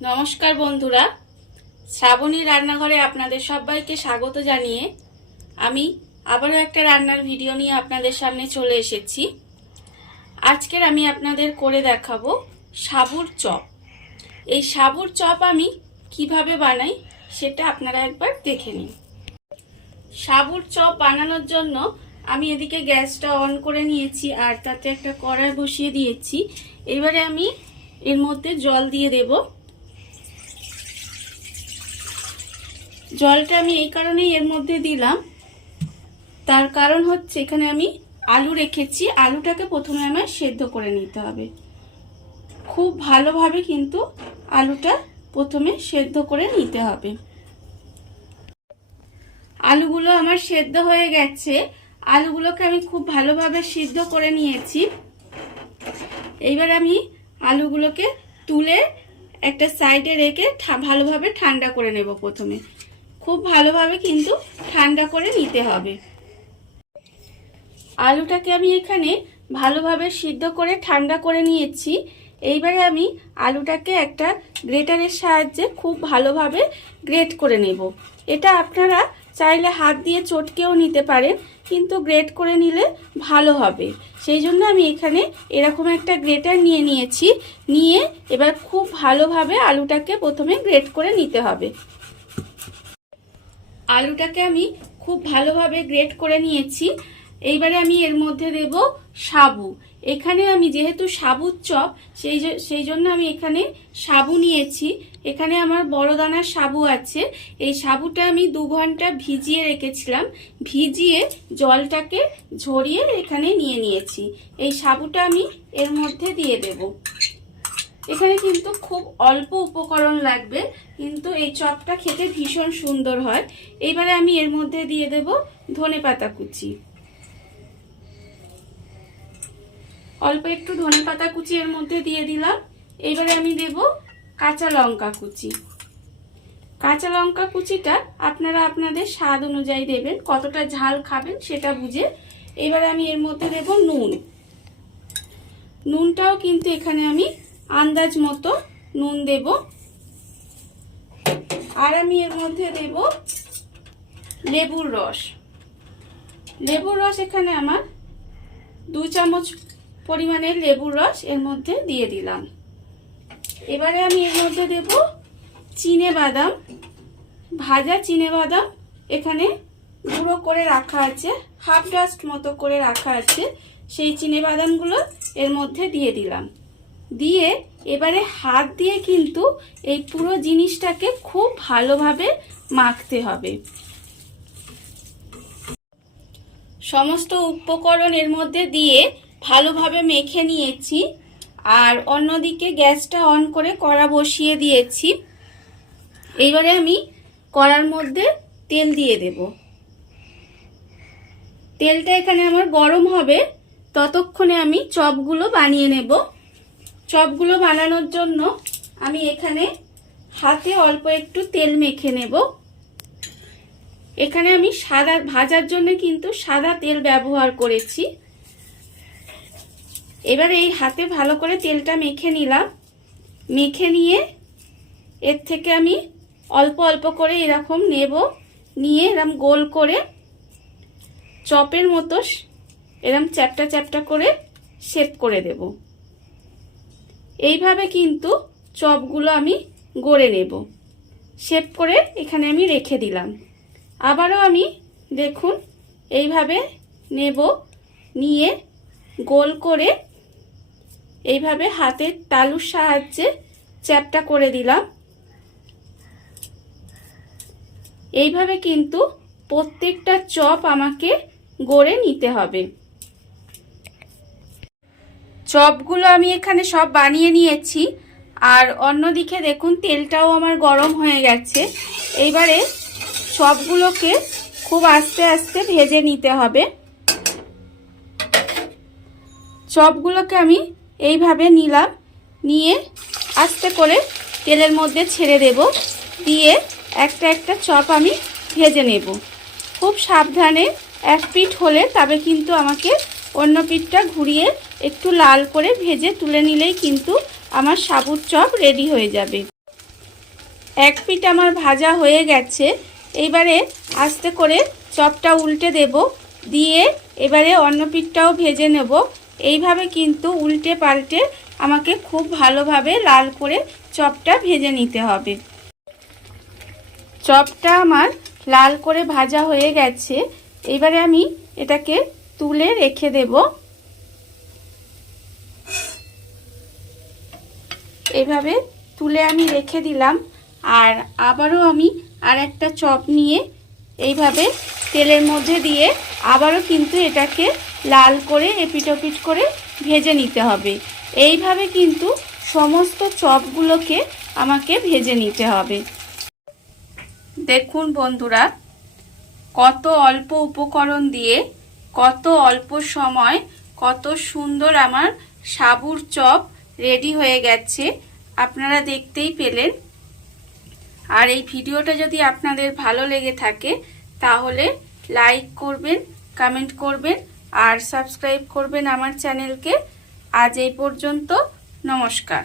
নমস্কার বন্ধুরা, শ্রাবণী রান্নাঘরে আপনাদের সবাইকে স্বাগত জানিয়ে আমি আবারও একটা রান্নার ভিডিও নিয়ে আপনাদের সামনে চলে এসেছি। আজকের আমি আপনাদের করে দেখাবো সাবুর চপ। এই সাবুর চপ আমি কিভাবে বানাই সেটা আপনারা একবার দেখে নিন। সাবুর চপ বানানোর জন্য আমি এদিকে গ্যাসটা অন করে নিয়েছি আর তাতে একটা কড়াই বসিয়ে দিয়েছি। এবারে আমি এর মধ্যে জল দিয়ে দেব। জলটা আমি এই কারণেই এর মধ্যে দিলাম, তার কারণ হচ্ছে এখানে আমি আলু রেখেছি। আলুটাকে প্রথমে আমার সেদ্ধ করে নিতে হবে। খুব ভালোভাবে কিন্তু আলুটা প্রথমে সেদ্ধ করে নিতে হবে। আলুগুলো আমার সেদ্ধ হয়ে গেছে। আলুগুলোকে আমি খুব ভালোভাবে সিদ্ধ করে নিয়েছি। এইবার আমি আলুগুলোকে তুলে একটা সাইডে রেখে ভালোভাবে ঠান্ডা করে নেব। প্রথমে খুব ভালোভাবে কিন্তু ঠান্ডা করে নিতে হবে। আলুটাকে আমি এখানে ভালোভাবে সিদ্ধ করে ঠান্ডা করে নিয়েছি। এইবারে আমি আলুটাকে একটা গ্রেটারের সাহায্যে খুব ভালোভাবে গ্রেট করে নেব। এটা আপনারা চাইলে হাত দিয়ে চটকেও নিতে পারেন, কিন্তু গ্রেট করে নিলে ভালো হবে। সেই জন্য আমি এখানে এরকম একটা গ্রেটার নিয়ে নিয়েছি। নিয়ে এবার খুব ভালোভাবে আলুটাকে প্রথমে গ্রেট করে নিতে হবে। আলুটাকে আমি খুব ভালোভাবে গ্রেট করে নিয়েছি। এইবারে আমি এর মধ্যে দেব সাবু। এখানে আমি যেহেতু সাবুর চপ সেই জন্য আমি এখানে সাবু নিয়েছি। এখানে আমার বড় দানার সাবু আছে। এই সাবুটা আমি 2 ঘন্টা ভিজিয়ে রেখেছিলাম। ভিজিয়ে জলটাকে ঝরিয়ে এখানে নিয়ে নিয়েছি। এই সাবুটা আমি এর মধ্যে দিয়ে দেব। এখানে কিন্তু খুব অল্প উপকরণ লাগবে, কিন্তু এই চপটা খেতে ভীষণ সুন্দর হয়। এইবারে আমি এর মধ্যে দিয়ে দেব ধনেপাতা কুচি। অল্প একটু ধনেপাতা কুচি এর মধ্যে দিয়ে দিলাম। এইবারে আমি দেব কাঁচা লঙ্কা কুচি। কাঁচা লঙ্কা কুচিটা আপনারা আপনাদের স্বাদ অনুযায়ী দেবেন, কতটা ঝাল খাবেন সেটা বুঝে। এইবারে আমি এর মধ্যে দেব নুন। নুনটাও কিন্তু এখানে আমি আন্দাজ মতো নুন দেব। আর আমি এর মধ্যে দেব লেবুর রস। লেবুর রস এখানে আমার 2 চামচ পরিমাণের লেবুর রস এর মধ্যে দিয়ে দিলাম। এবারে আমি এর মধ্যে দেব চিনে বাদাম। ভাজা চিনে বাদাম এখানে গুঁড়ো করে রাখা আছে, হাফ ডাস্ট মতো করে রাখা আছে। সেই চিনে বাদামগুলো এর মধ্যে দিয়ে দিলাম। দিয়ে এবারে হাত দিয়ে কিন্তু এই পুরো জিনিসটাকে খুব ভালোভাবে মাখতে হবে। সমস্ত উপকরণ এর মধ্যে দিয়ে ভালোভাবে মেখে নিয়েছি। আর অন্যদিকে গ্যাসটা অন করে কড়া বসিয়ে দিয়েছি। এইবারে আমি কড়ার মধ্যে তেল দিয়ে দেব। তেলটা এখানে আমার গরম হবে, ততক্ষণে আমি চপগুলো বানিয়ে নেব। চপগুলো বানানোর জন্য আমি এখানে হাতে অল্প একটু তেল মেখে নেব। এখানে আমি সাদা ভাজার জন্য কিন্তু সাদা তেল ব্যবহার করেছি। এবার এই হাতে ভালো করে তেলটা মেখে নিলাম। মেখে নিয়ে এর থেকে আমি অল্প অল্প করে এরকম নেব। নিয়ে এরকম গোল করে চপের মতো এরকম চ্যাপটা চ্যাপটা করে শেপ করে দেব। এইভাবে কিন্তু চপগুলো আমি গড়ে নেব। শেপ করে এখানে আমি রেখে দিলাম। আবারও আমি দেখুন এইভাবে নেব। নিয়ে গোল করে এইভাবে হাতের তালুর সাহায্যে চ্যাপটা করে দিলাম। এইভাবে কিন্তু প্রত্যেকটা চপ আমাকে গড়ে নিতে হবে। চপগুলো আমি এখানে সব বানিয়ে নিয়েছি। আর অন্যদিকে দেখুন তেলটাও আমার গরম হয়ে গেছে। এইবারে চপগুলোকে খুব আস্তে আস্তে ভেজে নিতে হবে। চপগুলোকে আমি এইভাবে নিলাম। নিয়ে আস্তে করে তেলের মধ্যে ছেড়ে দেব। দিয়ে একটা একটা চপ আমি ভেজে নেব। খুব সাবধানে এক পিঠ হলে তবে কিন্তু আমাকে অন্য পিঠটা ঘুরিয়ে একটু লাল করে ভেজে তুলে নিলেই কিন্তু আমার সাবুর চপ রেডি হয়ে যাবে। এক পিঠ আমার ভাজা হয়ে গেছে। এইবারে আস্তে করে চপটা উল্টে দেব, দিয়ে এবারে অন্য পিঠটাও ভেজে নেব। এইভাবে কিন্তু উল্টে পাল্টে আমাকে খুব ভালোভাবে লাল করে চপটা ভেজে নিতে হবে। চপটা আমার লাল করে ভাজা হয়ে গেছে। এবারে আমি এটাকে তুলে রেখে দেব। এইভাবে তুলে আমি রেখে দিলাম। আর আবারও আমি আর একটা চপ নিয়ে এইভাবে তেলের মধ্যে দিয়ে আবারও কিন্তু এটাকে লাল করে এপিট ওপিট করে ভেজে নিতে হবে। এইভাবে কিন্তু সমস্ত চপগুলোকে আমাকে ভেজে নিতে হবে। দেখুন বন্ধুরা, কত অল্প উপকরণ দিয়ে কত অল্প সময় কত সুন্দর আমার সাবুর চপ রেডি হয়ে গেছে, আপনারা দেখতেই পেলেন। আর এই ভিডিওটা যদি আপনাদের ভালো লেগে থাকে তাহলে লাইক করবেন, কমেন্ট করবেন আর সাবস্ক্রাইব করবেন আমার চ্যানেলকে। আজ এই পর্যন্ত, নমস্কার।